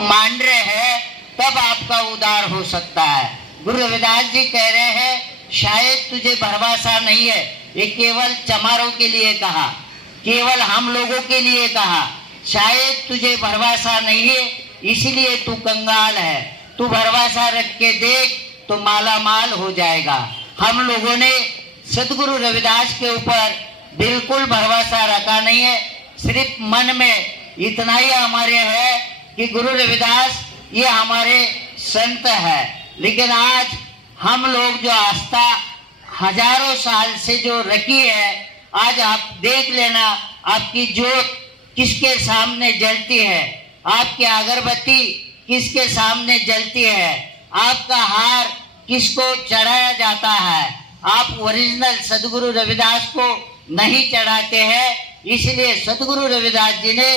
मान रहे हैं तब आपका उद्धार हो सकता है। गुरु रविदास जी कह रहे हैं शायद तुझे भरवासा नहीं है, ये केवल चमारों के लिए कहा, केवल हम लोगों के लिए कहा। शायद तुझे भरवासा नहीं है इसलिए तू कंगाल है, तू भरवासा रख के देख तो माला माल हो जाएगा। हम लोगों ने सदगुरु रविदास के ऊपर बिल्कुल भरवासा रखा नहीं है, सिर्फ मन में इतना ही हमारे है कि गुरु रविदास ये हमारे संत है। लेकिन आज हम लोग जो आस्था हजारों साल से जो रखी है, आज आप देख लेना आपकी जोत किसके सामने जलती है, आपकी अगरबत्ती किसके सामने जलती है, आपका हार किसको चढ़ाया जाता है। आप ओरिजिनल सदगुरु रविदास को नहीं चढ़ाते हैं। इसलिए सदगुरु रविदास जी ने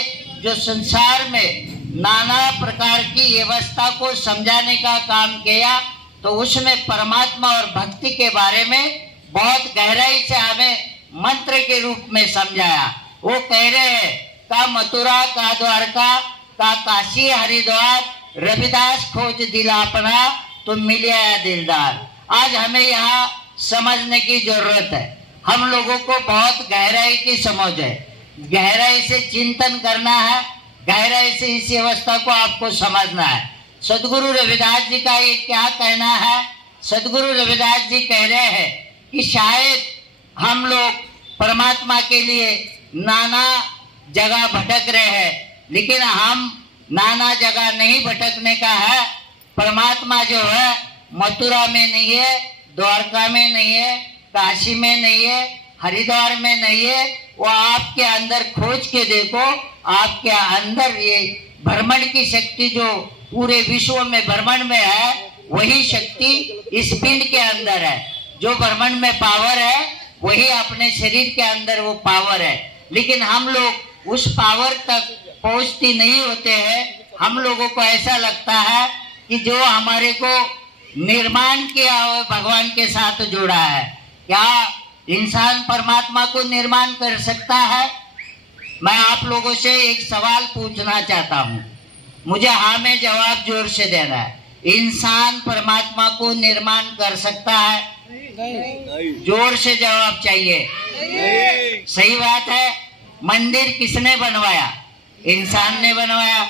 जो संसार में नाना प्रकार की व्यवस्था को समझाने का काम किया, तो उसमें परमात्मा और भक्ति के बारे में बहुत गहराई से हमें मंत्र के रूप में समझाया। वो कह रहे हैं का मथुरा का द्वारका का काशी हरिद्वार, रविदास खोज दिला अपना तो मिलिया दिलदार। आज हमें यहाँ समझने की जरूरत है। हम लोगों को बहुत गहराई की समझ है, गहराई से चिंतन करना है, गहराई से इस व्यवस्था को आपको समझना है। सदगुरु रविदास जी का ये क्या कहना है? सदगुरु रविदास जी कह रहे हैं कि शायद हम लोग परमात्मा के लिए नाना जगह भटक रहे हैं, लेकिन हम नाना जगह नहीं भटकने का है। परमात्मा जो है मथुरा में नहीं है, द्वारका में नहीं है, काशी में नहीं है, हरिद्वार में नहीं है। वो आपके अंदर खोज के देखो, आपके अंदर ये भ्रमण की शक्ति जो पूरे विश्व में भ्रमण में है, वही शक्ति इस पिंड के अंदर है। जो भ्रमण में पावर है वही अपने शरीर के अंदर वो पावर है। लेकिन हम लोग उस पावर तक पहुंचती नहीं होते हैं। हम लोगों को ऐसा लगता है कि जो हमारे को निर्माण किया हुआ भगवान के साथ जोड़ा है। क्या इंसान परमात्मा को निर्माण कर सकता है? मैं आप लोगों से एक सवाल पूछना चाहता हूँ, मुझे हाँ में जवाब जोर से देना है। इंसान परमात्मा को निर्माण कर सकता है? नहीं। जोर से जवाब चाहिए। नहीं। सही बात है। मंदिर किसने बनवाया? इंसान ने बनवाया।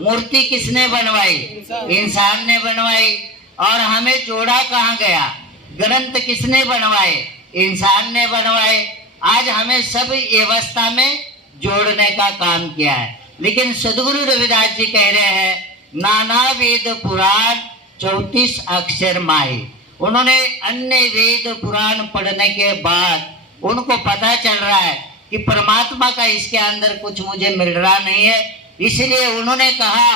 मूर्ति किसने बनवाई? इंसान ने बनवाई। और हमें जोड़ा कहाँ गया? ग्रंथ किसने बनवाए? इंसान ने बनवाए। आज हमें सब व्यवस्था में जोड़ने का काम किया है। लेकिन सदगुरु रविदास जी कह रहे हैं नाना वेद पुराण 34 अक्षर माहे। उन्होंने अन्य वेद पुराण पढ़ने के बाद उनको पता चल रहा है कि परमात्मा का इसके अंदर कुछ मुझे मिल रहा नहीं है। इसलिए उन्होंने कहा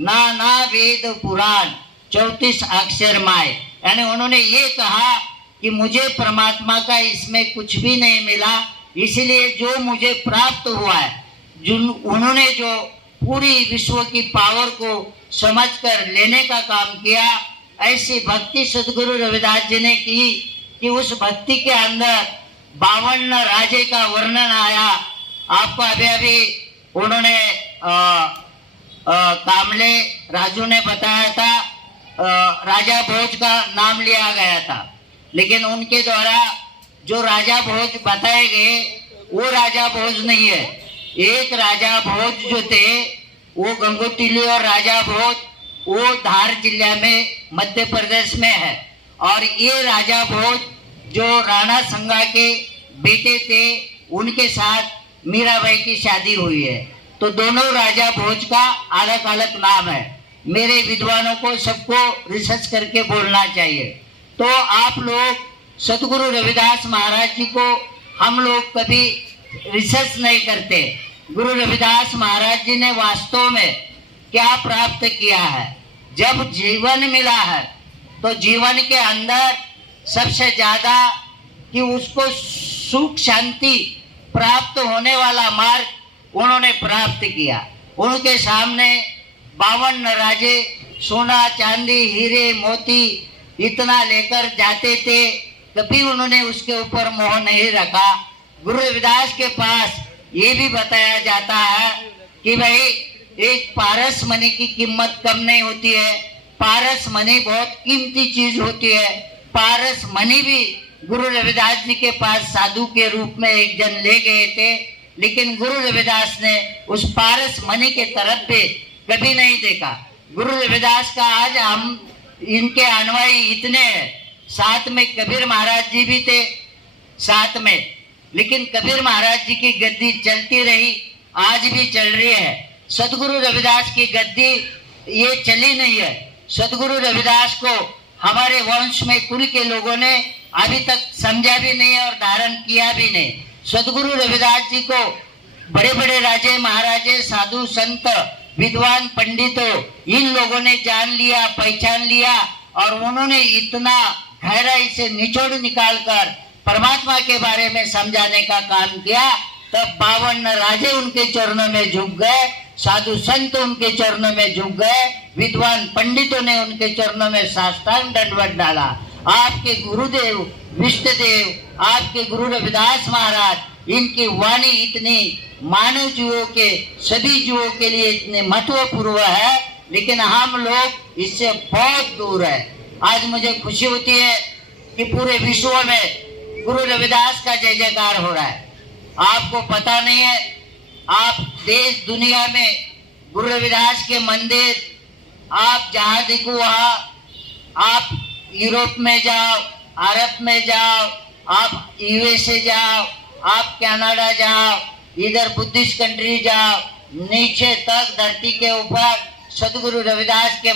नाना वेद पुराण 34 अक्षर माहे, यानी उन्होंने ये कहा कि मुझे परमात्मा का इसमें कुछ भी नहीं मिला। इसलिए जो मुझे प्राप्त हुआ है, जो उन्होंने जो पूरी विश्व की पावर को समझकर लेने का काम किया, ऐसी भक्ति सदगुरु रविदास जी ने की कि उस भक्ति के अंदर 52 राजे का वर्णन आया। आपको अभी अभी उन्होंने कामले राजू ने बताया था, राजा भोज का नाम लिया गया था, लेकिन उनके द्वारा जो राजा भोज बताए गए वो राजा भोज नहीं है। एक राजा भोज जो थे वो गंगोत्री और राजा भोज वो धार जिला में मध्य प्रदेश में है। और ये राजा भोज जो राणा संगा के बेटे थे, उनके साथ मीराबाई की शादी हुई है। तो दोनों राजा भोज का अलग अलग नाम है। मेरे विद्वानों को सबको रिसर्च करके बोलना चाहिए। तो आप लोग सदगुरु रविदास महाराज जी को हम लोग कभी रिसर्च नहीं करते। गुरु रविदास महाराज जी ने वास्तव में क्या प्राप्त किया है? जब जीवन मिला है तो जीवन के अंदर सबसे ज्यादा कि उसको सुख शांति प्राप्त होने वाला मार्ग उन्होंने प्राप्त किया। उनके सामने 52 राजे सोना चांदी हीरे मोती इतना लेकर जाते थे, कभी उन्होंने उसके ऊपर मोह नहीं रखा। गुरु रविदास के पास ये भी बताया जाता है कि भाई एक पारस मनी की कीमत कम नहीं होती है। पारस मनी बहुत कीमती चीज होती है। पारस मनी भी गुरु रविदास जी के पास साधु के रूप में एक जन ले गए थे, लेकिन गुरु रविदास ने उस पारस मनी के तरफ पे कभी नहीं देखा। गुरु रविदास का आज हम इनके अनुयायी इतने हैं, साथ में कबीर महाराज जी भी थे साथ में, लेकिन कबीर महाराज जी की गद्दी चलती रही, आज भी चल रही है। सदगुरु रविदास की गद्दी ये चली नहीं है। सदगुरु रविदास को हमारे वंश में कुल के लोगों ने अभी तक समझा भी नहीं और धारण किया भी नहीं। सदगुरु रविदास जी को बड़े बड़े राजे महाराजे साधु संत विद्वान पंडितों इन लोगों ने जान लिया, पहचान लिया और उन्होंने इतना गहराई से निचोड़ निकालकर परमात्मा के बारे में समझाने का काम किया। तब 52 राजे उनके चरणों में झुक गए, साधु संत उनके चरणों में झुक गए, विद्वान पंडितों ने उनके चरणों में साष्टांग दंडवत डाला। आपके गुरुदेव विष्णुदेव, आपके गुरु रविदास महाराज, इनकी वाणी इतनी मानव जीवों के सभी जीवों के लिए इतने महत्वपूर्ण है, लेकिन हम लोग इससे बहुत दूर है। आज मुझे खुशी होती है कि पूरे विश्व में गुरु रविदास का जय जयकार हो रहा है। आपको पता नहीं है, आप देश दुनिया में गुरु रविदास के मंदिर आप जहाँ देखो वहाँ, आप यूरोप में जाओ, अरब में जाओ, आप यूएसए जाओ, आप कनाडा जाओ, इधर बुद्धिस्ट कंट्री जाओ, नीचे तक धरती के ऊपर सदगुरु रविदास के